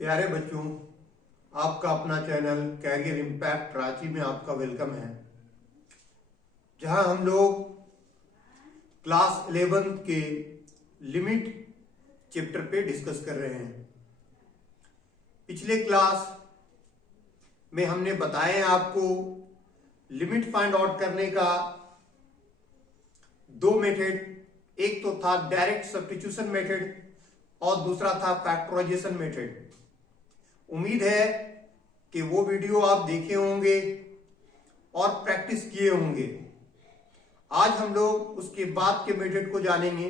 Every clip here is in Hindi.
प्यारे बच्चों, आपका अपना चैनल कैरियर इम्पैक्ट रांची में आपका वेलकम है, जहां हम लोग क्लास 11 के लिमिट चैप्टर पे डिस्कस कर रहे हैं। पिछले क्लास में हमने बताया आपको लिमिट फाइंड आउट करने का दो मेथड, एक तो था डायरेक्ट सब्स्टिट्यूशन मेथड और दूसरा था फैक्टराइजेशन मेथड। उम्मीद है कि वो वीडियो आप देखे होंगे और प्रैक्टिस किए होंगे। आज हम लोग उसके बाद के मेथड को जानेंगे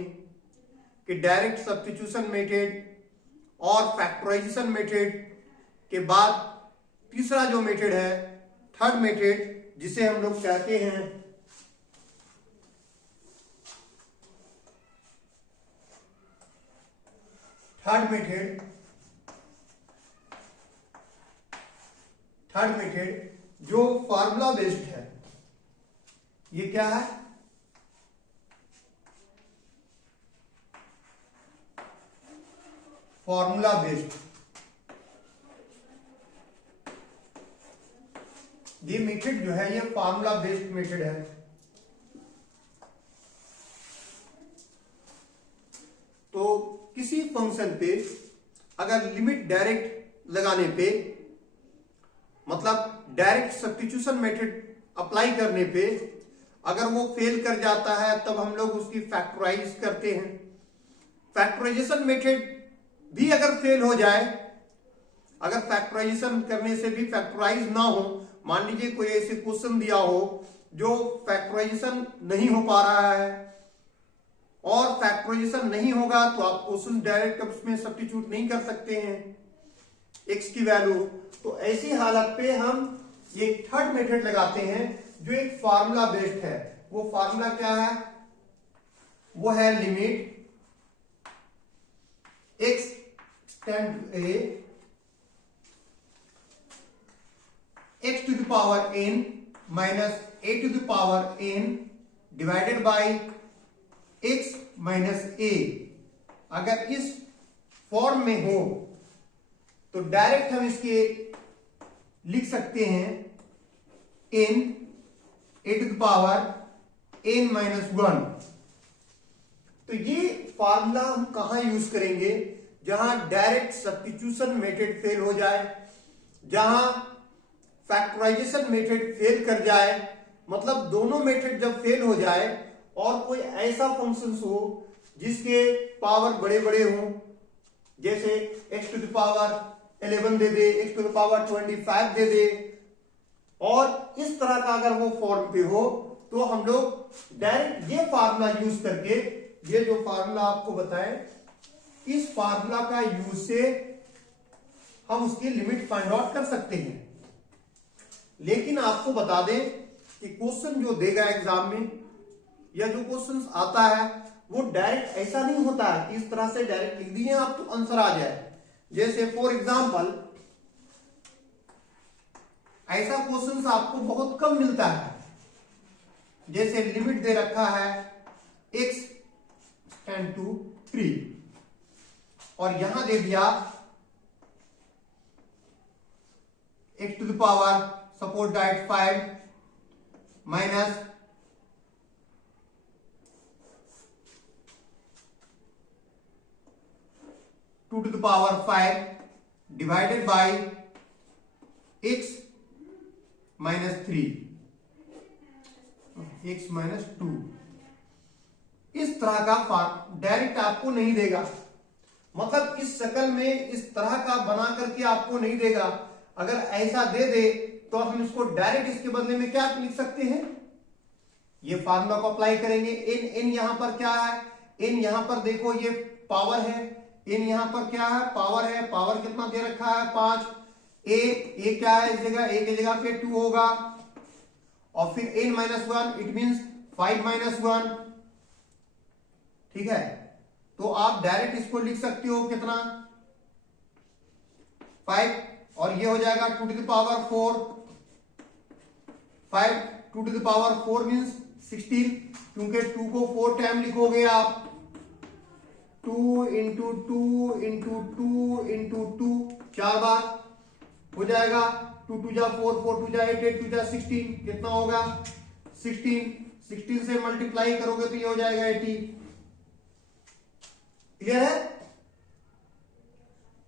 कि डायरेक्ट सब्स्टिट्यूशन मेथड और फैक्टराइजेशन मेथड के बाद तीसरा जो मेथड है, थर्ड मेथड, जिसे हम लोग कहते हैं थर्ड मेथड जो फार्मूला बेस्ड है। ये क्या है? Formula based. ये मेथड जो है ये फार्मूला बेस्ड मेथड है। तो किसी फंक्शन पे अगर लिमिट डायरेक्ट लगाने पे, मतलब डायरेक्ट सब्स्टिट्यूशन मेथड अप्लाई करने पे अगर वो फेल कर जाता है तब हम लोग उसकी फैक्टराइज करते हैं। फैक्टराइजेशन मेथड भी अगर फेल हो जाए, अगर फैक्टराइजेशन करने से भी फैक्टराइज ना हो, मान लीजिए कोई ऐसे क्वेश्चन दिया हो जो फैक्टराइजेशन नहीं हो पा रहा है और फैक्टराइजेशन नहीं होगा तो आप क्वेश्चन डायरेक्ट उसमें सब्स्टिट्यूट नहीं कर सकते हैं एक्स की वैल्यू। तो ऐसी हालत पे हम ये थर्ड मेथड लगाते हैं जो एक फार्मूला बेस्ड है। वो फार्मूला क्या है? वो है limit x tends to a x to the power n minus a to the power n divided by x minus a। अगर इस फॉर्म में हो तो डायरेक्ट हम इसके लिख सकते हैं n a to the power n minus 1। तो ये फार्मूला हम कहां यूज करेंगे? जहां डायरेक्ट सब्स्टिट्यूशन मेथड फेल हो जाए, जहां फैक्टराइजेशन मेथड फेल कर जाए, मतलब दोनों मेथड जब फेल हो जाए और कोई ऐसा फंक्शन हो जिसके पावर बड़े बड़े हों, जैसे x टू द पावर 11 दे दे, x टू द पावर 25 दे दे, और इस तरह का अगर वो फॉर्म पे हो तो हम लोग डायरेक्ट ये फार्मूला यूज करके, ये जो फार्मूला आपको बताएं, इस फार्मूला का यूज से हम उसकी लिमिट फाइंड आउट कर सकते हैं। लेकिन आपको बता दें कि क्वेश्चन जो देगा एग्जाम में या जो क्वेश्चन आता है वो डायरेक्ट ऐसा नहीं होता है कि इस तरह से डायरेक्ट लिख दिए आप तो आंसर आ जाए। जैसे फॉर एग्जाम्पल ऐसा क्वेश्चन आपको बहुत कम मिलता है। जैसे लिमिट दे रखा है x टेंड टू 3 और यहां दे दिया x to the power suppose डाइट 5 minus 2 to the power 5 divided by x minus 3, x minus 2। इस तरह का डायरेक्ट आपको नहीं देगा, मतलब इस शक्ल में इस तरह का बना करके आपको नहीं देगा। अगर ऐसा दे दे तो हम इसको डायरेक्ट इसके बदले में क्या लिख सकते हैं? ये फार्मूला को अप्लाई करेंगे। n यहां पर क्या है? n यहां पर देखो ये पावर है, n यहां पर क्या है? पावर है। पावर कितना दे रखा है? 5। a क्या है? इस जगह a की जगह पे 2 होगा और फिर n minus 1, it means 5 minus 1। ठीक है, तो आप डायरेक्ट इसको लिख सकते हो कितना? 5, और ये हो जाएगा 2 to the power 4। 5 2 to the power 4 means 16, क्योंकि 2 को 4 टाइम लिखोगे आप 2 इंटू 2 इंटू 2 इंटू 2, 4 बार हो जाएगा। 2 2 जा 4, 4 2 जा 8, 8 2 जा 16, कितना होगा 16। 16 से मल्टीप्लाई करोगे तो ये हो जाएगा 80। क्लियर है?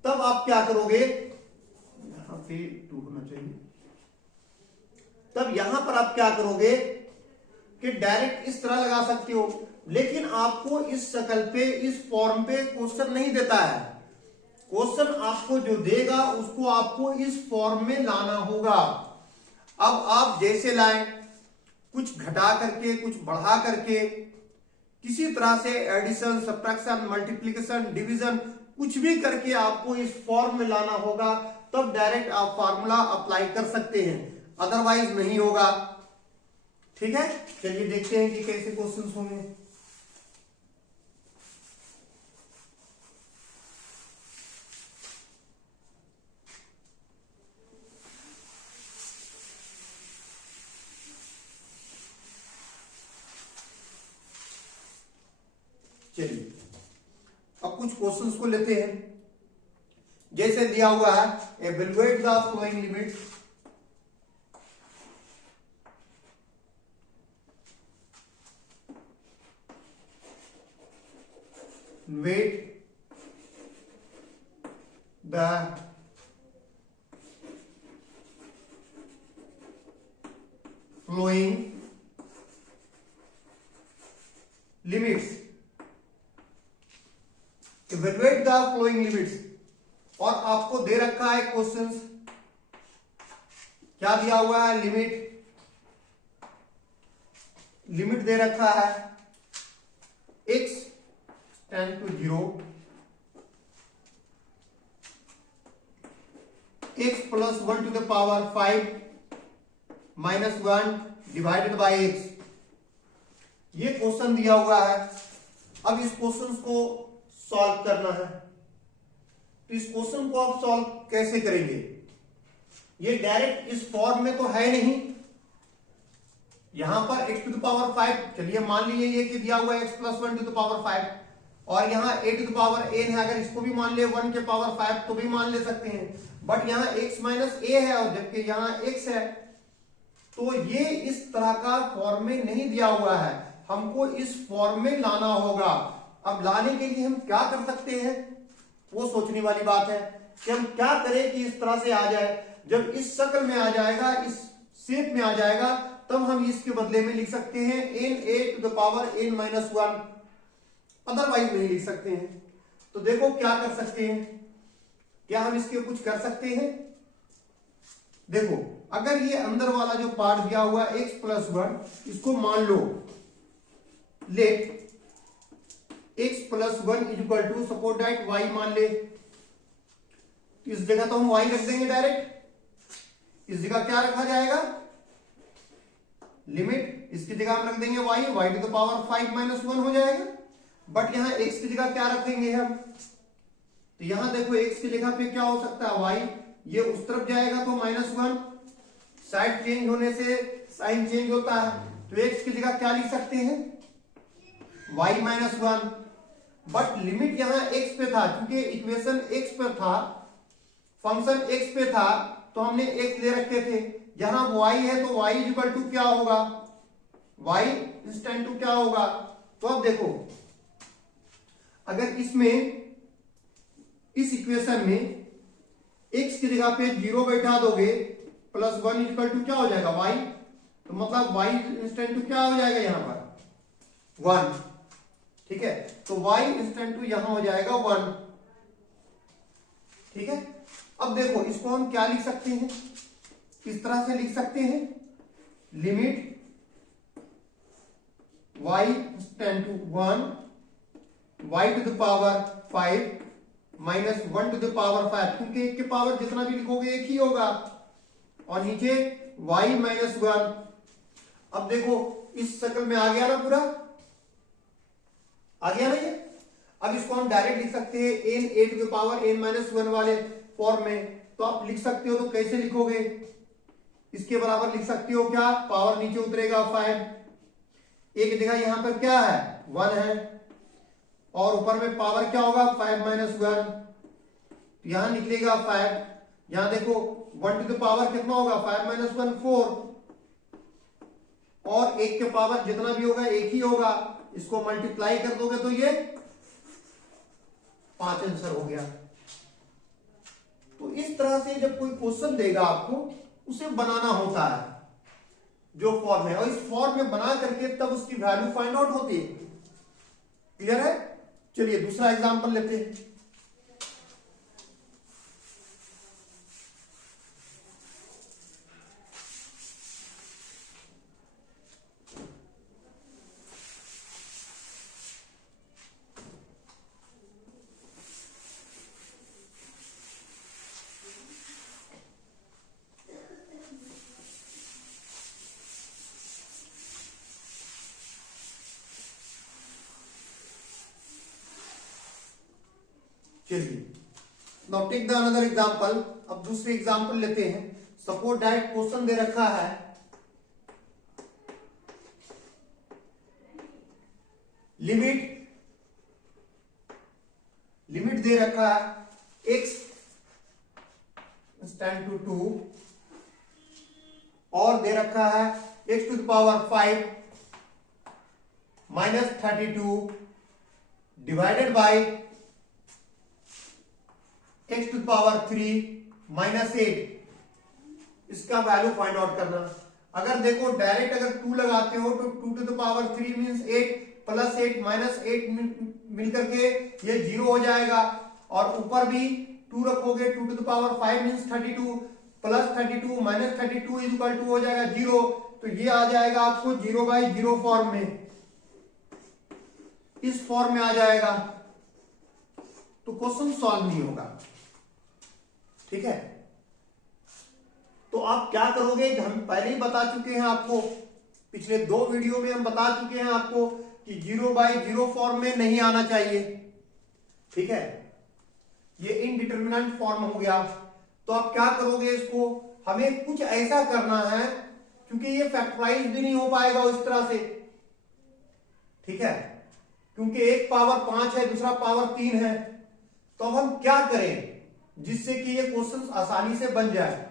तब आप क्या करोगे, यहां पे 2 होना चाहिए। तब यहां पर आप क्या करोगे कि डायरेक्ट इस तरह लगा सकते हो, लेकिन आपको इस शक्ल पे, इस फॉर्म पे क्वेश्चन नहीं देता है। क्वेश्चन आपको जो देगा उसको आपको इस फॉर्म में लाना होगा। अब आप जैसे लाएं, कुछ घटा करके, कुछ बढ़ा करके, किसी तरह से एडिशन, सब्ट्रैक्शन, मल्टीप्लिकेशन, डिवीजन, कुछ भी करके आपको इस फॉर्म में लाना होगा, तब डायरेक्ट आप फार्मूला अप्लाई कर सकते हैं, अदरवाइज नहीं होगा। ठीक है, चलिए देखते हैं कि कैसे क्वेश्चंस होंगे। चलिए अब कुछ क्वेश्चंस को लेते हैं। जैसे दिया हुआ है, evaluate the following limit, wait the following limits, evaluate the following limits. और आपको दे रखा है क्वेश्चंस, क्या दिया हुआ है, लिमिट दे रखा है x tends to 0, x plus 1 to the power 5 minus 1 divided by x। ये क्वेश्चन दिया हुआ है। अब इस क्वेश्चन को सॉल्व करना है, तो इस क्वेश्चन को आप सॉल्व कैसे करेंगे? ये डायरेक्ट इस फॉर्म में तो है नहीं। यहां पर x टू द पावर 5, चलिए मान लीजिए ये कि दिया हुआ है x plus 1 to the power 5, और यहाँ a to the power n है। अगर इसको भी मान ले 1 के पावर 5 तो भी मान ले सकते हैं, बट यहाँ x माइनस a है और जबकि यहाँ x है, तो ये इस तरह का फॉर्म में नहीं दिया हुआ है, हमको इस फॉर्म में लाना होगा। अब लाने के लिए हम क्या कर सकते हैं, वो सोचने वाली बात है कि हम क्या करें कि इस तरह से आ जाए। जब इस शक्ल में आ जाएगा, इस शेप में आ जाएगा, तब हम इसके बदले में लिख सकते हैं n a to the power n minus 1, otherwise नहीं लिख सकते हैं। तो देखो क्या कर सकते हैं, क्या हम इसके कुछ कर सकते हैं? देखो, अगर ये अंदर वाला जो पार्ट दिया हुआ x प्लस 1, इसको मान लो let x plus 1 is equal to, suppose that y मान ले, इस जगह तो हम y रख देंगे डायरेक्ट। इस जगह क्या रखा जाएगा, लिमिट, इसकी जगह हम रख देंगे y to the power 5 minus 1 हो जाएगा। बट यहां x की जगह क्या रखेंगे हम, तो यहां देखो x की जगह पे क्या हो सकता है, y, ये उस तरफ जाएगा तो माइनस 1, साइड चेंज होने से साइन चेंज होता है, तो x की जगह क्या लिख सकते हैं, y माइनस 1। बट लिमिट यहां x पे था, क्योंकि इक्वेशन x पर था, फंक्शन x पे था, तो हमने x ले रखे थे। यहां y है तो y इक्वल टू क्या होगा, y इंस्टेंट टू क्या होगा। तो अब देखो, अगर इसमें, इस इक्वेशन में x की जगह पे 0 बैठा दोगे, प्लस 1 इक्वल टू क्या हो जाएगा, y, तो मतलब y इंस्टेंट टू क्या हो जाएगा यहां पर 1। ठीक है, तो y इंस्टेंट टू यहां हो जाएगा 1। ठीक है, अब देखो इसको हम क्या लिख सकते हैं, इस तरह से लिख सकते हैं, limit y instant to 1, y to the power 5 minus 1 to the power 5, क्योंकि एक के पावर जितना भी लिखोगे एक ही होगा, और नीचे y माइनस 1। अब देखो इस शक्ल में आ गया ना, पूरा आ गया ना ये। अब इसको हम डायरेक्ट लिख सकते हैं n a to the power n minus 1 वाले फॉर्म में। तो आप लिख सकते हो, तो कैसे लिखोगे, इसके बराबर लिख सकते हो क्या, पावर नीचे उतरेगा 5, एक जगह यहां पर क्या है 1 है, और ऊपर में पावर क्या होगा 5 माइनस 1, यहां निकलेगा 5, यहां देखो 1 टू द पावर कितना होगा 5 माइनस 1 4, और 1 के पावर जितना भी होगा 1 ही होगा, इसको मल्टीप्लाई कर दोगे तो ये 5 आंसर हो गया। तो इस तरह से जब कोई क्वेश्चन देगा आपको, उसे बनाना होता है जो फॉर्म है, और इस फॉर्म में बना करके तब उसकी वैल्यू फाइंड आउट होती है। क्लियर है? चलिए दूसरा एग्जांपल लेते हैं। चलिए now take the another example. अब दूसरे एग्जांपल लेते हैं। सपोज डायरेक्ट क्वेश्चन दे रखा है, लिमिट दे रखा है x टेंड टू 2, और दे रखा है x to the power 5 minus 32 divided by x to the power 3 minus 8। इसका वैल्यू फाइंड आउट करना। अगर देखो डायरेक्ट अगर 2 लगाते हो तो 2 to the power 3 means 8 plus 8 minus 8 मिलकर के ये 0 हो जाएगा, और ऊपर भी 2 रखोगे 2 to the power 5 means 32 plus 32 minus 32 is equal to हो जाएगा 0। तो ये आ जाएगा आपको 0/0 फॉर्म में, इस फॉर्म में आ जाएगा, तो क्वेश्चन सॉल्व नहीं होगा। ठीक है? तो आप क्या करोगे, हम पहले ही बता चुके हैं आपको, पिछले 2 वीडियो में हम बता चुके हैं आपको कि 0/0 फॉर्म में नहीं आना चाहिए। ठीक है? ये इनडिटरमिनेंट फॉर्म हो गया। तो आप क्या करोगे, इसको हमें कुछ ऐसा करना है, क्योंकि ये फैक्टराइज भी नहीं हो पाएगा उस तरह से। ठीक है? क्योंकि एक पावर 5 है, दूसरा पावर 3 है। तो अब हम क्या करें जिससे कि ये क्वेश्चन आसानी से बन जाए।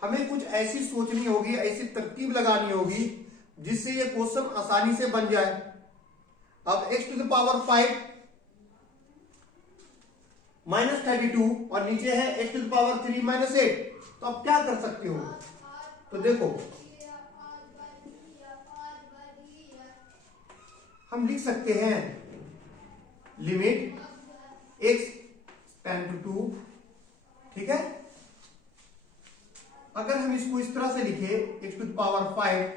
हमें कुछ ऐसी सोचनी होगी, ऐसी तरकीब लगानी होगी जिससे ये क्वेश्चन आसानी से बन जाए। अब x to the power 5 minus 32 और नीचे है x to the power 3 minus 8। तो अब क्या कर सकते हो, तो देखो हम लिख सकते हैं लिमिट x टेंड टू 2। ठीक है? अगर हम इसको इस तरह से लिखे x to the power 5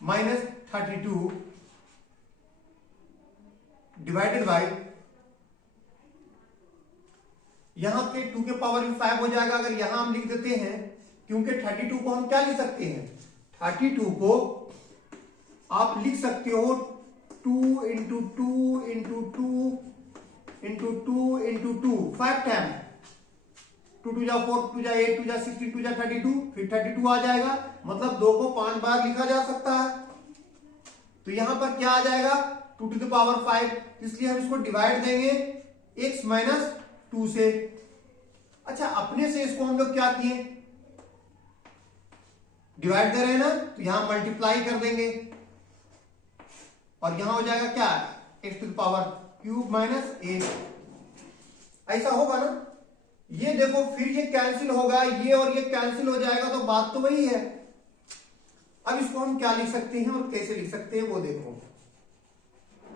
minus 32 divided by, यहां पे 2 के पावर भी 5 हो जाएगा। अगर यहां हम लिख देते हैं, क्योंकि 32 को हम क्या लिख सकते हैं, 32 को आप लिख सकते हो 2 into 2 into 2 into 2 into 2 5 time, 2 2 जा 4 2 जा 8 2 जा 16 2 जा 32, फिर 32 आ जाएगा। मतलब 2 को 5 बार लिखा जा सकता है। तो यहां पर क्या आ जाएगा 2 टू द पावर 5, इसलिए हम इसको डिवाइड देंगे x माइनस 2 से। अच्छा, अपने से इसको हम लोग क्या किए, डिवाइड दे रहे हैं ना, तो यहां मल्टीप्लाई कर देंगे, और यहां हो जाएगा क्या x to the power cube minus 8। ऐसा होगा ना? ये देखो फिर ये कैंसिल होगा, ये और ये कैंसिल हो जाएगा, तो बात तो वही है। अब इसको हम क्या लिख सकते हैं और कैसे लिख सकते हैं वो देखो।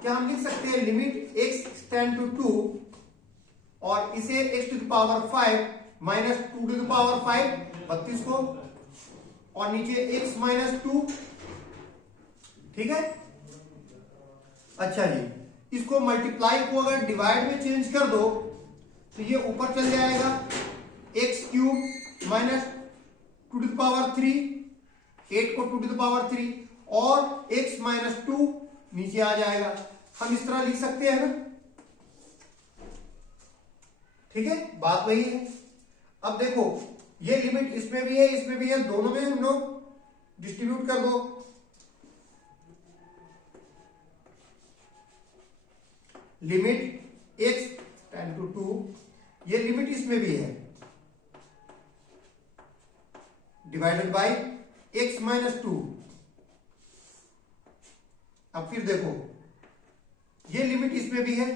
क्या हम लिख सकते हैं लिमिट x टेंड टू 2 और इसे x to the power 5 minus 2 to the power 5 32 को, और नीचे x माइनस 2। ठीक है? अच्छा जी, इसको मल्टीप्लाई को अगर डिवाइड में चेंज कर दो तो ये ऊपर चल जाएगा x cube minus 2 to the power 3, 8 को 2 टू द पावर 3, और x माइनस 2 नीचे आ जाएगा। हम इस तरह लिख सकते हैं ना? ठीक है, बात वही है। अब देखो ये लिमिट इसमें भी है, इसमें भी है, दोनों में हम लोग डिस्ट्रीब्यूट कर दो। लिमिट x टेंड टू 2, ये लिमिट इसमें भी है, डिवाइडेड बाय x माइनस 2। अब फिर देखो, ये लिमिट इसमें भी है,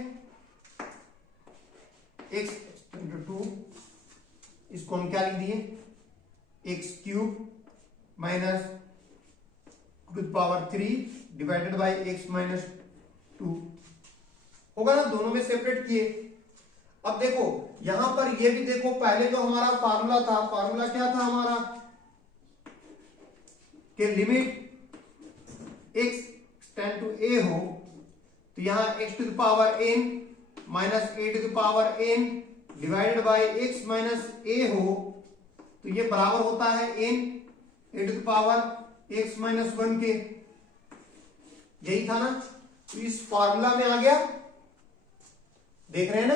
x टेंड टू 2, इसको हम क्या लिख दिए, x cube minus two the power 3 divided by x minus 2 होगा ना, दोनों में सेपरेट किए। अब देखो यहां पर ये भी देखो, पहले जो हमारा फार्मूला था, फार्मूला क्या था हमारा, कि limit x tends to a हो तो यहां x to the power n minus a to the power n divided by x minus a हो, तो ये बराबर होता है n a to the power x minus 1 के। यही था ना, तो इस फार्मूला में आ गया, देख रहे हैं ना,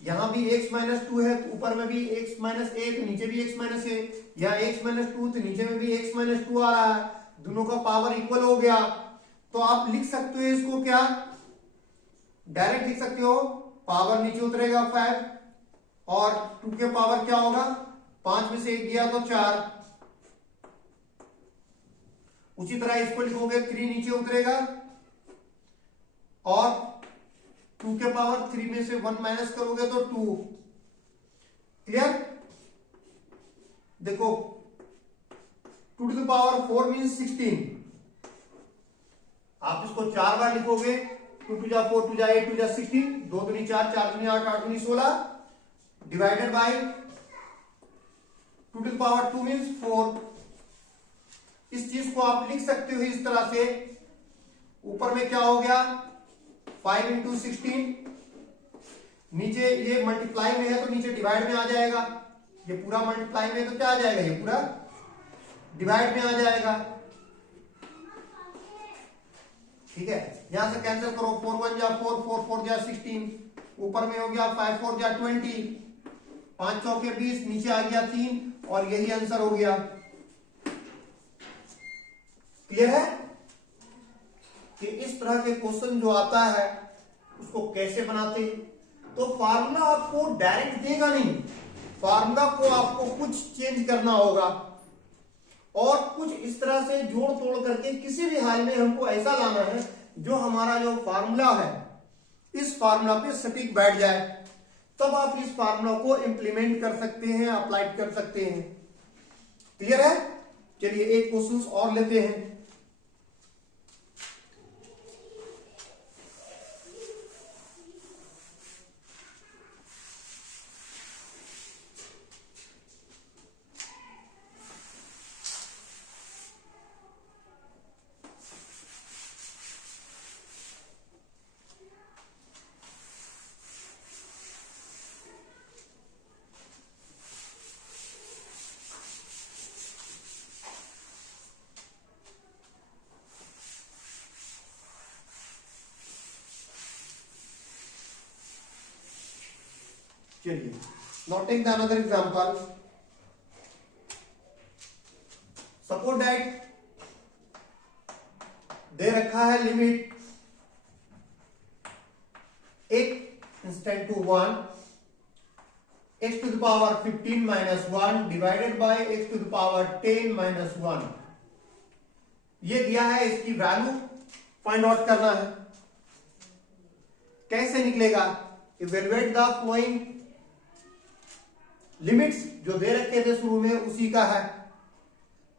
यहां भी x माइनस 2 है तो ऊपर में भी x माइनस a, तो नीचे भी x माइनस a, या x माइनस 2 तो नीचे में भी x माइनस 2 आ रहा है, दोनों का पावर इक्वल हो गया। तो आप लिख सकते हो इसको क्या, डायरेक्ट लिख सकते हो, पावर नीचे उतरेगा 5 और 2 के पावर क्या होगा, 5 में से 1 गया तो 4। उसी तरह इसको लिखोगे 3 नीचे उतरेगा और 2 के पावर 3 में से 1 माइनस करोगे तो 2। क्लियर? देखो 2 टू द पावर 4 मीन्स 16, आप इसको 4 बार लिखोगे, 2 टू जा 4, 2 जा 8, 2 जा 16, 2 दूनी 4, 4 दूनी 8, 8 दूनी 16 divided by 2 to the power 2 means 4। इस चीज को आप लिख सकते हो इस तरह से, ऊपर में क्या हो गया 5 इंटू 16, नीचे ये मल्टीप्लाई में है तो नीचे डिवाइड में आ जाएगा, ये पूरा मल्टीप्लाई में है तो क्या आ जाएगा, ये पूरा डिवाइड में आ जाएगा। ठीक है, यहां से कैंसिल करो, 4 1 जा 4, 4 4 जा 16, ऊपर में हो गया 5 4 जा 20, 5 चौके 20, नीचे आ गया 3 और यही आंसर हो गया। क्लियर है कि इस तरह के क्वेश्चन जो आता है उसको कैसे बनाते हैं। तो फार्मूला आपको डायरेक्ट देगा नहीं, फार्मूला को आपको कुछ चेंज करना होगा और कुछ इस तरह से जोड़ तोड़ करके किसी भी हाल में हमको ऐसा लाना है जो हमारा जो फार्मूला है इस फार्मूला पे सटीक बैठ जाए, तब आप इस फार्मूला को इंप्लीमेंट कर सकते हैं, अप्लाई कर सकते हैं। क्लियर है? चलिए एक क्वेश्चन और लेते हैं। चलिए, now take the another example. Suppose that दे रखा है limit x instant to 1 x to the power 15 minus 1 divided by x to the power 10 minus 1। ये दिया है, इसकी वैल्यू फाइंड आउट करना है। कैसे निकलेगा? इवेलुएट द फ्लोइंग लिमिट्स, जो दे रखे थे शुरू में उसी का है,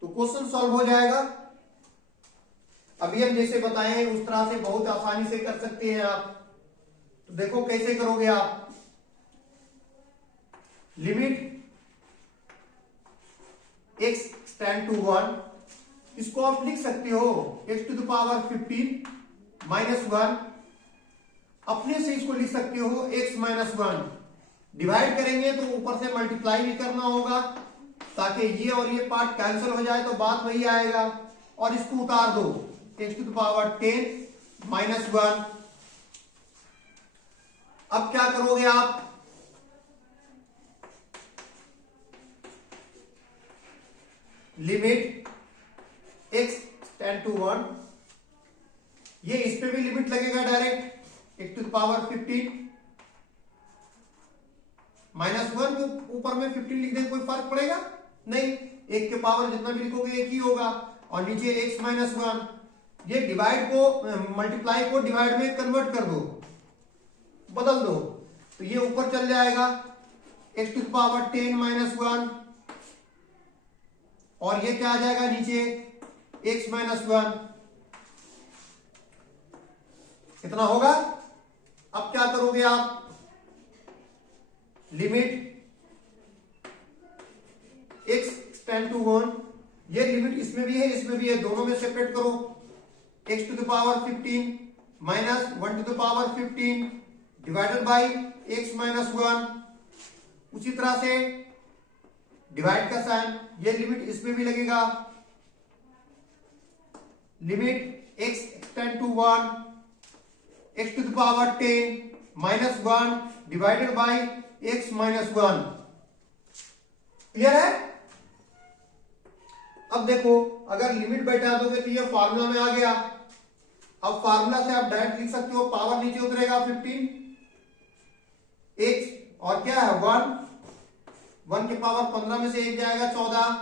तो क्वेश्चन सॉल्व हो जाएगा। अभी हम जैसे बताए उस तरह से बहुत आसानी से कर सकते हैं आप। तो देखो कैसे करोगे आप, लिमिट x टेंड टू 1, इसको आप लिख सकते हो x to the power 15 minus 1, अपने से इसको लिख सकते हो x माइनस 1। डिवाइड करेंगे तो ऊपर से मल्टीप्लाई भी करना होगा ताकि ये और ये पार्ट कैंसिल हो जाए, तो बात वही आएगा। और इसको उतार दो, x to the power 10 minus 1। अब क्या करोगे आप, लिमिट x टेंड टू 1, ये इस पे भी लिमिट लगेगा direct, x to the power 15 minus 1 के ऊपर में 15 लिख दें, कोई फर्क पड़ेगा नहीं, एक के पावर जितना भी लिखोगे एक ही होगा, और नीचे x माइनस 1, ये डिवाइड को मल्टीप्लाई को डिवाइड में कन्वर्ट कर दो, बदल दो, तो ये ऊपर चल जाएगा x to the power 10 minus 1, और ये क्या आ जाएगा नीचे x माइनस 1, कितना होगा। अब क्या करोगे आप, लिमिट x टेंड टू 1, ये लिमिट इसमें भी है इसमें भी है, दोनों में सेपरेट करो, x to the power 15 minus 1 to the power 15 divided by x minus 1, उसी तरह से डिवाइड का साइन, ये लिमिट इसमें भी लगेगा, limit x tends to 1 x to the power 10 minus 1 divided by x minus 1, clear है। अब देखो अगर लिमिट बैठा दोगे तो ये फार्मूला में आ गया, अब फार्मूला से आप डायरेक्ट लिख सकते हो, पावर नीचे उतरेगा 15 x, और क्या है 1 के पावर 15 में से 1 जाएगा 14,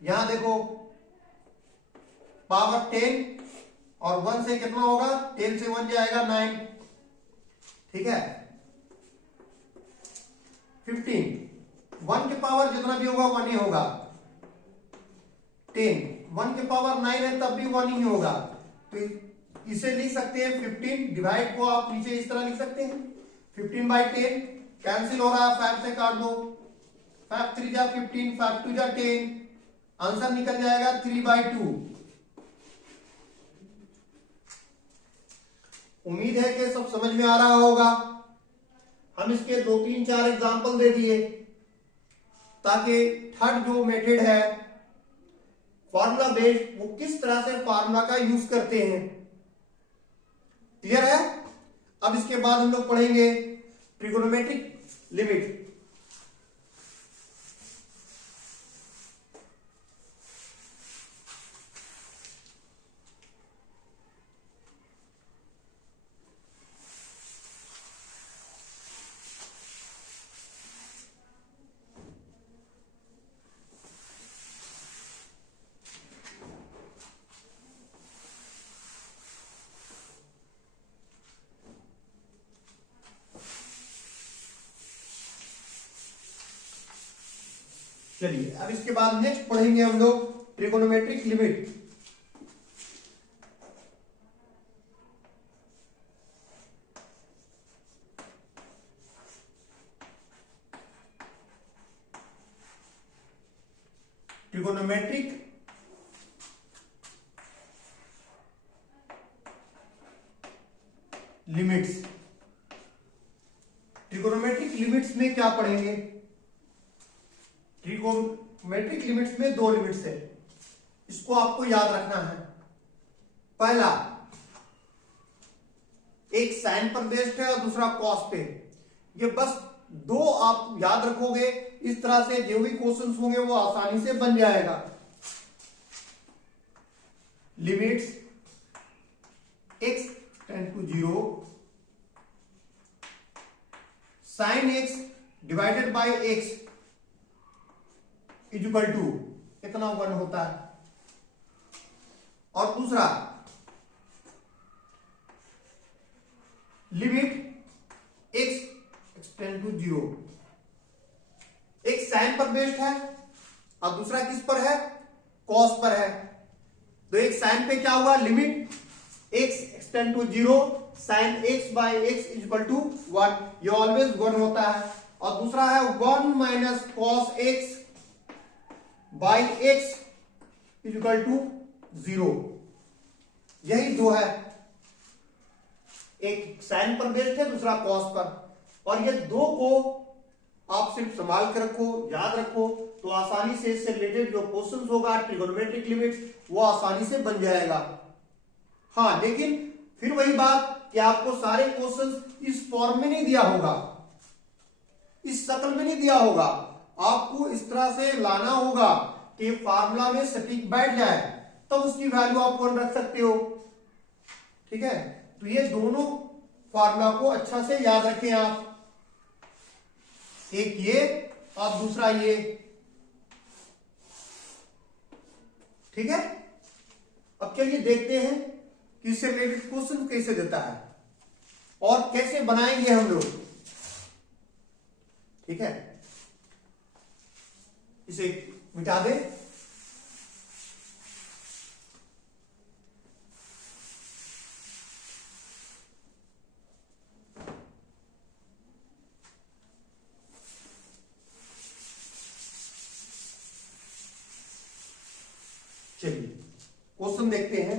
यहां देखो पावर 10 और 1 से कितना होगा, 10 से 1 जाएगा 9, ठीक है 15, 1 के पावर जितना भी होगा 1 ही होगा, 10 1 के पावर 9 है तब भी 1 ही होगा, तो इसे लिख सकते हैं 15, डिवाइड को आप नीचे इस तरह लिख सकते हैं 15 बाई 10, कैंसिल हो रहा है 5 से काट दो, 5 3 जा 15, 5 2 जा 10, आंसर निकल जाएगा 3/2। उम्मीद है कि सब समझ में आ रहा होगा। हम इसके 2 3 4 एग्जांपल दे दिए ताकि थर्ड जो मेथड है फार्मूला बेस्ड, वो किस तरह से फार्मूला का यूज करते हैं, क्लियर है। अब इसके बाद हम लोग पढ़ेंगे ट्रिगोनोमेट्रिक लिमिट। चलिए अब इसके बाद नेक्स्ट पढ़ेंगे हम लोग trigonometric limit. Trigonometric limits. Trigonometric limits में क्या पढ़ेंगे, ट्रिगोनोमेट्रिक लिमिट्स में 2 लिमिट्स है, इसको आपको याद रखना है। पहला एक साइन पर बेस्ड है और दूसरा कॉस पे, ये बस 2 आप याद रखोगे, इस तरह से जो भी क्वेश्चंस होंगे वो आसानी से बन जाएगा। Limits x tends to 0 sine x divided by x equal to कितना 1 होता है, और दूसरा लिमिट x टेंड टू 0, एक साइन पर बेस्ड है और दूसरा किस पर है, कॉस पर है। तो एक साइन पे क्या हुआ, limit x tends to 0 sine x by x equal to 1, ये ऑलवेज 1 होता है, और दूसरा है 1 minus cos x by x equal to 0, यही 2 है, एक साइन पर बेस्ड है दूसरा कॉस पर, और ये 2 को आप सिर्फ संभाल के रखो, याद रखो, तो आसानी से इससे रिलेटेड जो क्वेश्चंस होगा ट्रिगोनोमेट्रिक लिमिट्स वो आसानी से बन जाएगा। हाँ, लेकिन फिर वही बात कि आपको सारे क्वेश्चंस इस फॉर्म में नहीं दिया होगा, इस शक्ल में नहीं दिया होगा, आपको इस तरह से लाना होगा कि फार्मूला में सटीक बैठ जाए, तब उसकी वैल्यू आप 1 रख सकते हो, ठीक है, तो ये दोनों फार्मूला को अच्छा से याद रखें आप, एक ये और दूसरा ये, ठीक है। अब चलिए देखते हैं कि इससे रिलेटेड क्वेश्चन कैसे देता है और कैसे बनाएंगे हम लोग, ठीक है। इसे मिटा दें। चलिए क्वेश्चन देखते हैं।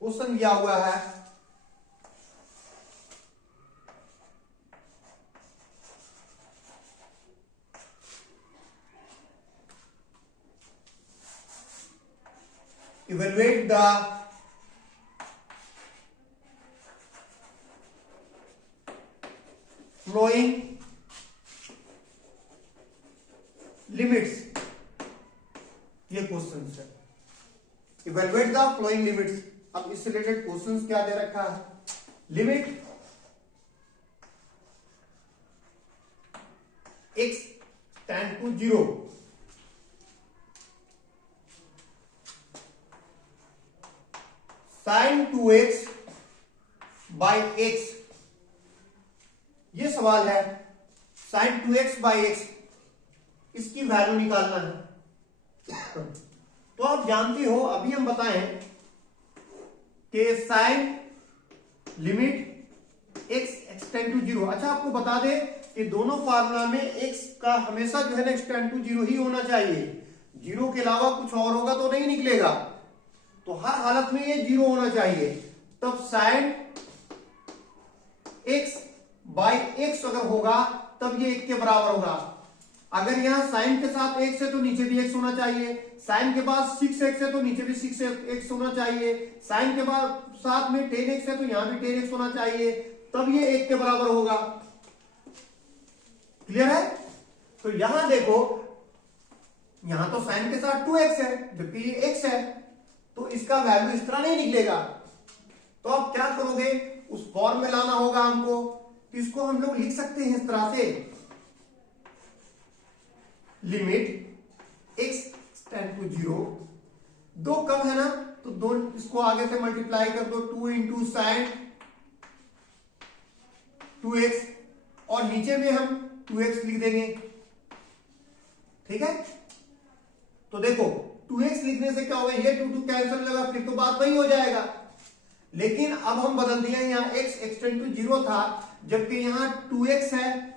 क्वेश्चन दिया हुआ है, evaluate the flowing limits, ये क्वेश्चन है। Evaluate the following limits. अब इससे रिलेटेड क्वेश्चंस क्या दे रखा है, limit x tends to 0, sine 2x by x, ये सवाल है। साइन 2x बाई x, इसकी वैल्यू निकालना है। तो आप जानते हो, अभी हम बताएं कि sine limit x extend to 0। अच्छा, आपको बता दें कि दोनों फार्मूला में x का हमेशा जो है ना एक्सटेंड टू 0 ही होना चाहिए, 0 के अलावा कुछ और होगा तो नहीं निकलेगा। तो हर हालत में ये 0 होना चाहिए। तब साइन x बाई x अगर होगा तब ये 1 के बराबर होगा। अगर यहां साइन के साथ x है तो नीचे भी x होना चाहिए, साइन के बाद 6x है तो नीचे भी 6x होना चाहिए, साइन के बाद साथ में 10x है तो यहां भी 10x होना चाहिए, तब ये 1 के बराबर होगा। क्लियर है? तो यहां देखो, यहां तो साइन के साथ 2x है जबकि ये x है, तो इसका वैल्यू इस तरह नहीं निकलेगा। तो आप क्या करोगे, उस फॉर्म में लाना होगा हमको। तो इसको हम लोग लिख सकते हैं इस तरह से, लिमिट x टेंड टू 0, दो कम है ना तो दो, इसको आगे से मल्टीप्लाई कर दो, 2 इंटू साइन 2x, और नीचे में हम 2x लिख देंगे, ठीक है। तो देखो 2x लिखने से क्या होगा, ये 2 कैंसिल हो जाएगा, फिर तो बात वही हो जाएगा। लेकिन अब हम बदल दिए, यहां x एक्सटेंड टू 0 था जबकि यहां 2x है,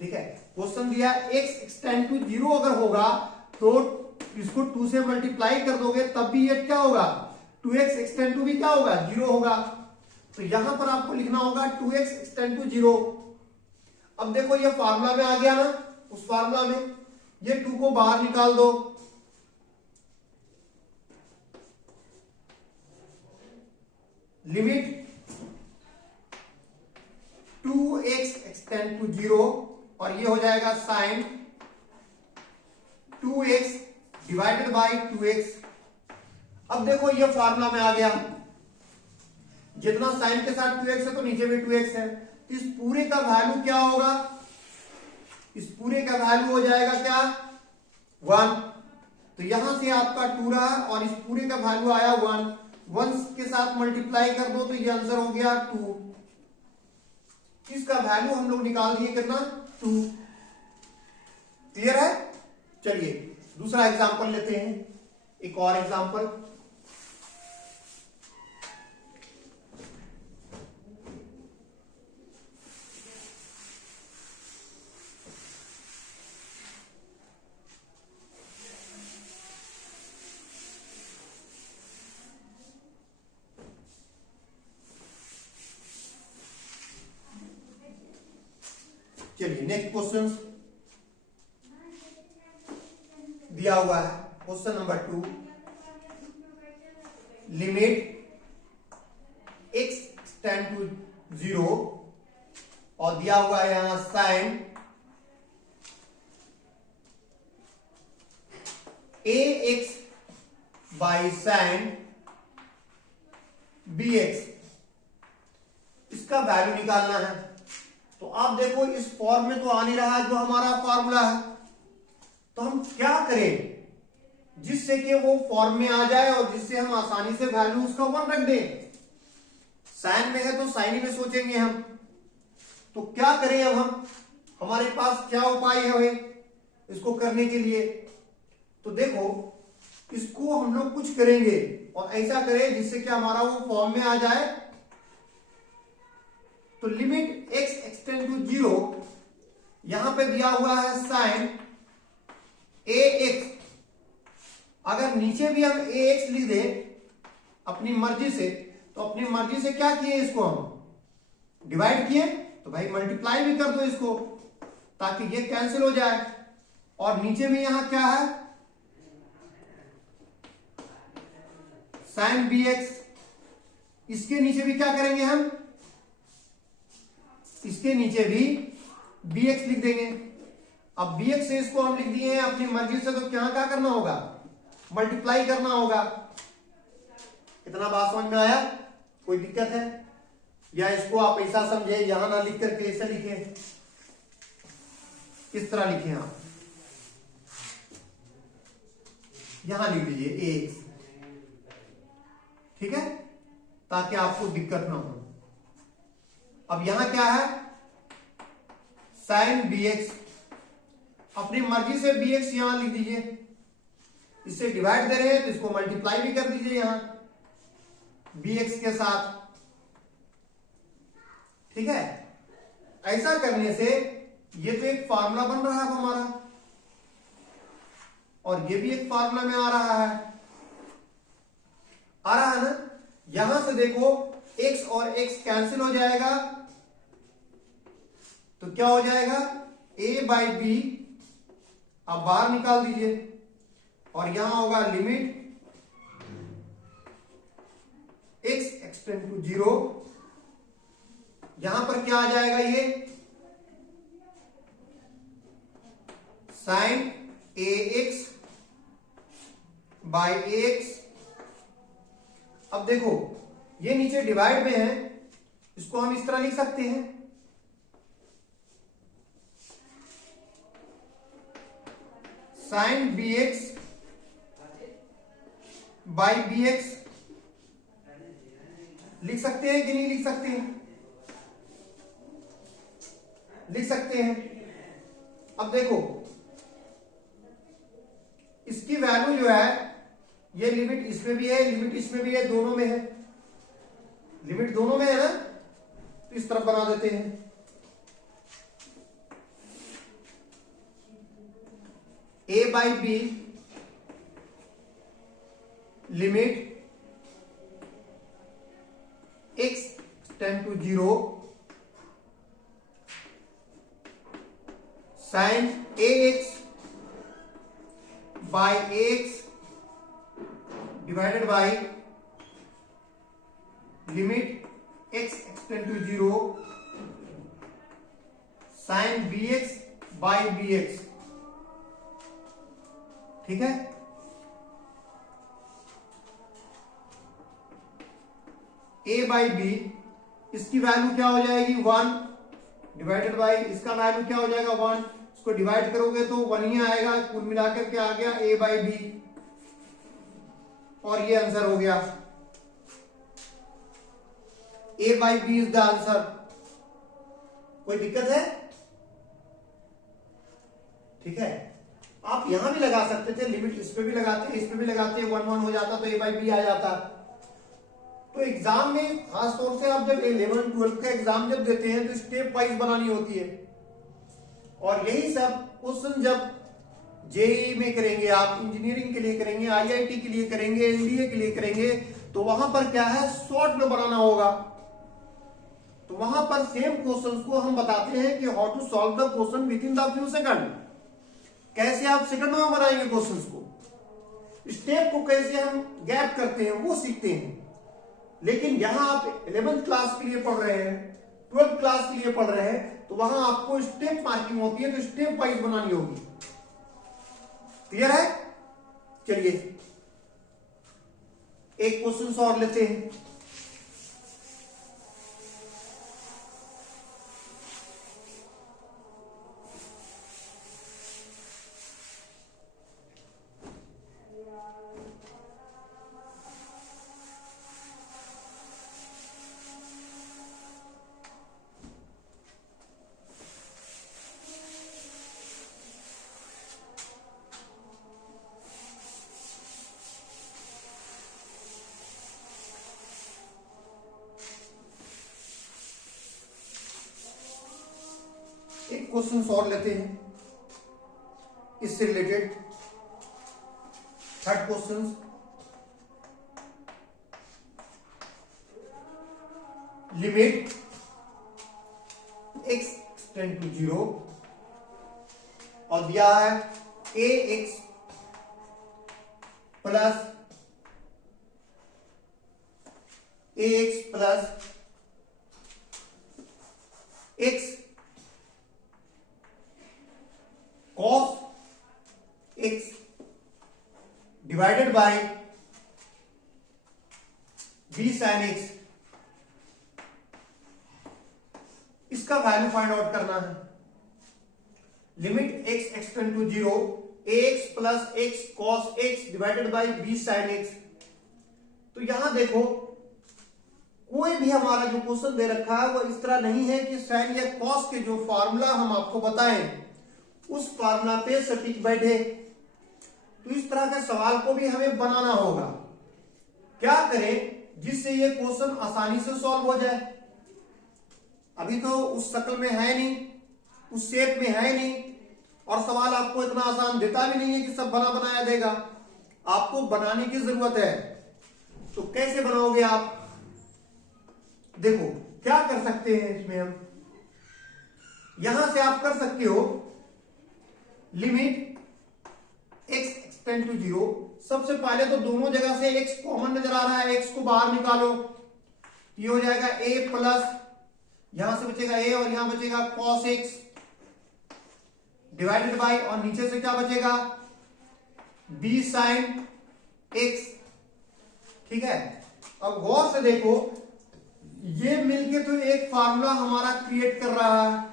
ठीक है। क्वेश्चन दिया x एक्सटेंड टू 0 अगर होगा तो इसको 2 से मल्टीप्लाई कर दोगे तब भी ये क्या होगा, 2x एक्सटेंड टू भी क्या होगा, 0 होगा। तो यहां पर आपको लिखना होगा 2x एक्सटेंड टू 0। अब देखो ये फार्मूला में आ गया ना, उस फार्मूला में ये 2 को बाहर निकाल दो, लिमिट 2x एक्सटेंड टू 0, और ये हो जाएगा sign 2x divided by 2x। अब देखो ये फार्मूला में आ गया, जितना साइन के साथ 2x है तो नीचे भी 2x है, इस पूरे का वैल्यू क्या होगा, इस पूरे का वैल्यू हो जाएगा क्या, 1। तो यहां से आपका 2 रहा और इस पूरे का वैल्यू आया 1, 1 के साथ मल्टीप्लाई कर दो तो ये आंसर हो गया 2। इसका वैल्यू हम लोग निकाल दिए कितना, 2। क्लियर है? चलिए दूसरा एग्जांपल लेते हैं, एक और एग्जांपल। चलिए नेक्स्ट क्वेश्चन दिया हुआ है, question number 2, limit x tends to 0, और दिया हुआ है यहां sine ax by sine bx। इसका वैल्यू निकालना है। तो आप देखो इस फॉर्म में तो आ नहीं रहा है जो हमारा फॉर्मूला है, तो हम क्या करें जिससे कि वो फॉर्म में आ जाए और जिससे हम आसानी से वैल्यू उसका 1 रख दें। साइन में है तो साइन में सोचेंगे हम। तो क्या करें अब हम, हमारे पास क्या उपाय है भाई इसको करने के लिए? तो देखो इसको हम लोग कुछ करेंगे और ऐसा करें जिससे कि हमारा वो फॉर्म में आ जाए। तो लिमिट x एक्सटेंड टू 0, यहां पे दिया हुआ है साइन ax। अगर नीचे भी हम ax लिख दें अपनी मर्जी से, तो अपनी मर्जी से क्या किए, इसको हम डिवाइड किए, तो भाई मल्टीप्लाई भी कर दो इसको ताकि ये कैंसिल हो जाए। और नीचे भी यहां क्या है, साइन bx। इसके नीचे भी क्या करेंगे हम, इसके नीचे भी bx लिख देंगे। अब bx से इसको हम लिख दिए हैं अपनी मर्जी से, तो क्या करना होगा, मल्टीप्लाई करना होगा। कितना बात समझ में आया? कोई दिक्कत है? या इसको आप ऐसा समझे, यहां ना लिख करके ऐसा लिखे, किस तरह लिखे आप, यहां लिख दीजिए ax, ठीक है, ताकि आपको दिक्कत ना हो। अब यहां क्या है, साइन bx, अपनी मर्जी से bx यहां लिख दीजिए। इससे डिवाइड दे रहे हैं तो इसको मल्टीप्लाई भी कर दीजिए यहां bx के साथ, ठीक है। ऐसा करने से ये तो एक फार्मूला बन रहा है हमारा, और ये भी एक फार्मूला में आ रहा है, ना। यहां से देखो x और x कैंसिल हो जाएगा, तो क्या हो जाएगा, a बाई बी, अब बाहर निकाल दीजिए, और यहां होगा लिमिट x एक्सटेंड टू 0। यहां पर क्या आ जाएगा, ये साइन ax बाई ax। अब देखो ये नीचे डिवाइड में है, इसको हम इस तरह लिख सकते हैं, साइन bx बाई bx। लिख सकते हैं कि नहीं लिख सकते हैं? लिख सकते हैं। अब देखो इसकी वैल्यू जो है, ये लिमिट इसमें भी है, लिमिट इसमें भी है, दोनों में है, लिमिट दोनों में है ना, तो इस तरफ बना देते हैं। a by B limit x tends to 0 sine ax by ax divided by limit x extend to 0 sine bx by bx, ठीक है। a बाई बी, इसकी वैल्यू क्या हो जाएगी, 1 डिवाइडेड बाई, इसका वैल्यू क्या हो जाएगा, 1। इसको डिवाइड करोगे तो 1 ही आएगा, कुल मिलाकर के आ गया a बाई बी, और ये आंसर हो गया, a by B is the answer. कोई दिक्कत है? ठीक है। आप यहां भी लगा सकते थे, लिमिट इस पे भी लगाते हैं, इस पे भी लगाते हैं, 1 1 हो जाता तो a बाई बी आ जाता। तो एग्जाम में खास तौर से आप जब 11 12 का एग्जाम जब देते हैं तो स्टेप वाइज बनानी होती है, और यही सब क्वेश्चन जब जेईई में करेंगे, आप इंजीनियरिंग के लिए करेंगे, आईआईटी के लिए करेंगे, एनडीए के लिए करेंगे, तो वहां पर क्या है, शॉर्ट में बनाना होगा। तो वहां पर सेम क्वेश्चन को हम बताते हैं कि how to solve the question within the few second. कैसे आप सेकंडों में बनाएंगे क्वेश्चंस को, स्टेप को कैसे हम गैप करते हैं वो सीखते हैं। लेकिन यहां आप 11th क्लास के लिए पढ़ रहे हैं, 12th क्लास के लिए पढ़ रहे हैं, तो वहां आपको स्टेप मार्किंग होती है, तो स्टेप वाइज बनानी होगी। क्लियर है? चलिए एक क्वेश्चन और लेते हैं। एक क्वेश्चन और लेते हैं इससे related, third question. Limit x tends to 0 और दिया है ax plus x cos x divided by b sin x। इसका वैल्यू फाइंड आउट करना है। Limit x extend to 0 ax plus x cos x divided by b sin x। तो यहां देखो कोई भी हमारा जो क्वेश्चन दे रखा है वो इस तरह नहीं है कि साइन या कॉस के जो फार्मूला हम आपको बताएं उस फार्मूला पे सटीक बैठे। तो इस तरह के सवाल को भी हमें बनाना होगा। क्या करें जिससे ये क्वेश्चन आसानी से सॉल्व हो जाए। अभी तो उस शक्ल में है नहीं, उस शेप में है नहीं, और सवाल आपको इतना आसान देता भी नहीं है कि सब बना बनाया देगा। आपको बनाने की जरूरत है। तो कैसे बनाओगे आप? देखो क्या कर सकते हैं इसमें हम, यहां से आप कर सकते हो लिमिट x एक्सटेंड टू 0। सबसे पहले तो दोनों जगह से x कॉमन नजर आ रहा है, x को बाहर निकालो। ये हो जाएगा a प्लस, यहां से बचेगा a और यहां बचेगा cos x डिवाइडेड बाय, और नीचे से क्या बचेगा b sin x। ठीक है, अब गौर से देखो ये मिलके तो एक फार्मूला हमारा क्रिएट कर रहा है।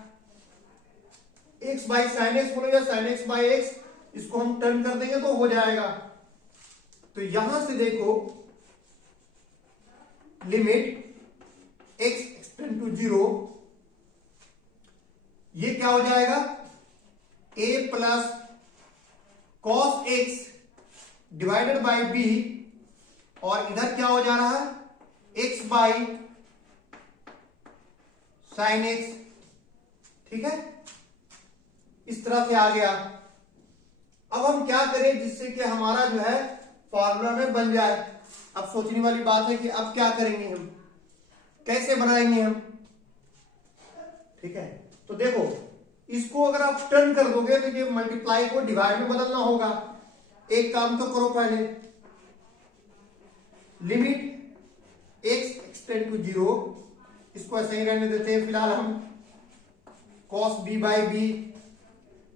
x बाई साइन एक्स बोलो या साइन एक्स बाई एक्स, इसको हम टर्न कर देंगे तो हो जाएगा। तो यहां से देखो लिमिट x एक्सटेंड टू 0, ये क्या हो जाएगा a plus cos x divided by b, और इधर क्या हो जा रहा है x बाई साइन एक्स। ठीक है, इस तरह से आ गया। अब हम क्या करें जिससे कि हमारा जो है फॉर्मूला में बन जाए। अब सोचने वाली बात है कि अब क्या करेंगे हम, कैसे बनाएंगे हम। ठीक है, तो देखो इसको अगर आप टर्न कर दोगे तो ये मल्टीप्लाई को डिवाइड में बदलना होगा। एक काम तो करो पहले, लिमिट x एक्सटेंड टू 0, इसको ऐसे ही रहने देते हैं फिलहाल हम, cos b by B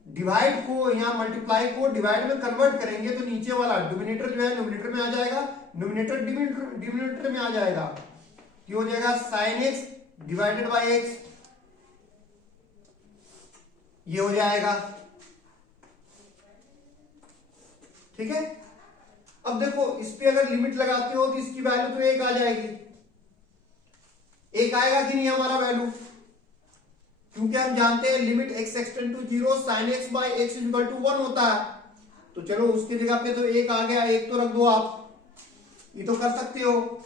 divide को, यहां मल्टीप्लाई को डिवाइड में कन्वर्ट करेंगे तो नीचे वाला डिनोमिनेटर जो है न्यूमरेटर में आ जाएगा, न्यूमरेटर डिनोमिनेटर में आ जाएगा। ये हो जाएगा sin x divided by x, ये हो जाएगा। ठीक है, अब देखो इस पे अगर लिमिट लगाते हो तो इसकी वैल्यू तो 1 आ जाएगी। 1 आएगा कि नहीं हमारा वैल्यू, क्योंकि हम जानते हैं limit x extend to 0 sin x by x equal to 1 होता है। तो चलो उसकी जगह पे तो 1 आ गया, 1 तो रख दो आप, ये तो कर सकते हो।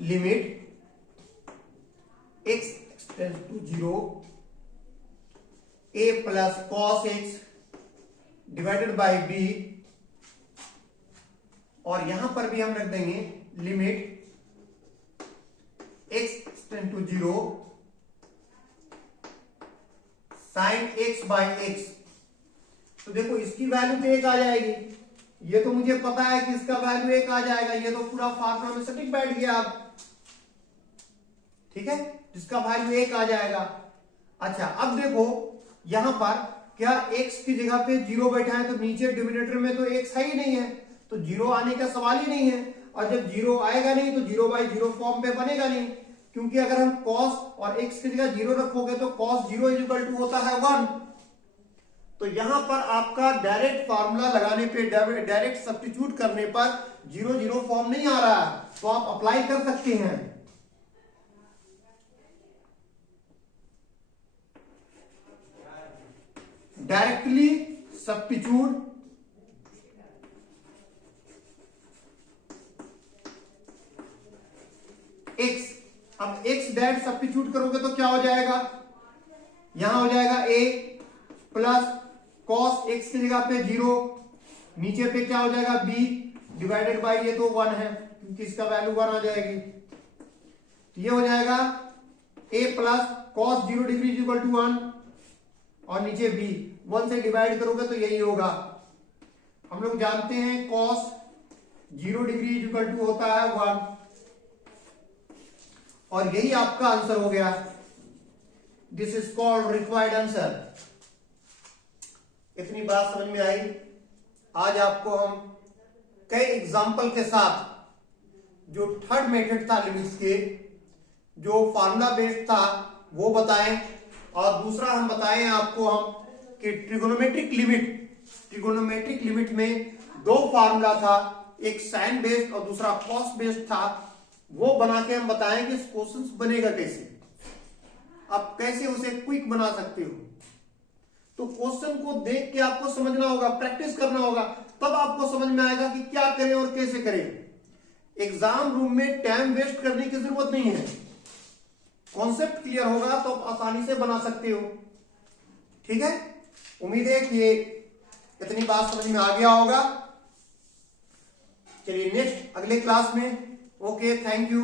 Limit x extend to 0 a plus cos x divided by b, और यहां पर भी हम रख देंगे limit x extend to 0 sin x by x। तो देखो इसकी वैल्यू तो 1 आ जाएगी, ये तो मुझे पता है कि इसका वैल्यू 1 आ जाएगा, ये तो पूरा फार्मूला में सटीक बैठ गया अब। ठीक है, जिसका वैल्यू 1 आ जाएगा। अच्छा अब देखो यहां पर क्या x की जगह पे 0 बैठा है, तो नीचे डिनोमिनेटर में तो x है ही नहीं है, तो 0 आने का सवाल ही नहीं है। और जब 0 आएगा नहीं तो 0 बाई 0 फॉर्म पे बनेगा नहीं, क्योंकि अगर हम cos और x की जगह 0 रखोगे तो cos 0 इक्वल टू होता है 1। तो यहां पर आपका डायरेक्ट फार्मूला लगाने पे, डायरेक्ट सब्स्टिट्यूट करने पर 0 0 फॉर्म नहीं आ रहा है, तो आप अप्लाई कर सकते हैं। Directly substitute x that substitute करोगे तो क्या हो जाएगा, यहां हो जाएगा ए प्लस कॉस एक्स की जगह पे 0, नीचे पे क्या हो जाएगा बी डिवाइडेड बाई ये तो 1 है क्योंकि इसका वैल्यू 1 आ जाएगी, तो ये हो जाएगा a plus cos 0 degree equal to 1 और नीचे b 1 से डिवाइड करोगे तो यही होगा। हम लोग जानते हैं कॉस 0 डिग्री इक्वल टू होता है 1 और यही आपका आंसर हो गया। This is called required answer. इतनी बात समझ में आई। आज आपको हम कई एग्जाम्पल के साथ जो थर्ड मेथड था लिमिट्स के, जो फार्मूला बेस्ड था वो बताएं, और दूसरा हम बताएं आपको हम कि ट्रिगोनोमेट्रिक लिमिट में दो फार्मूला था, एक साइन बेस्ड और दूसरा कॉस बेस्ड था, वो बना के हम बताएं कि क्वेश्चन बनेगा कैसे, आप कैसे उसे क्विक बना सकते हो। तो क्वेश्चन को देख के आपको समझना होगा, प्रैक्टिस करना होगा, तब आपको समझ में आएगा कि क्या करें और कैसे करें। एग्जाम रूम में टाइम वेस्ट करने की जरूरत नहीं है, कॉन्सेप्ट क्लियर होगा तो आप आसानी से बना सकते हो। ठीक है, उम्मीद है कि इतनी बात समझ में आ गया होगा। चलिए नेक्स्ट अगले क्लास में। Okay, thank you.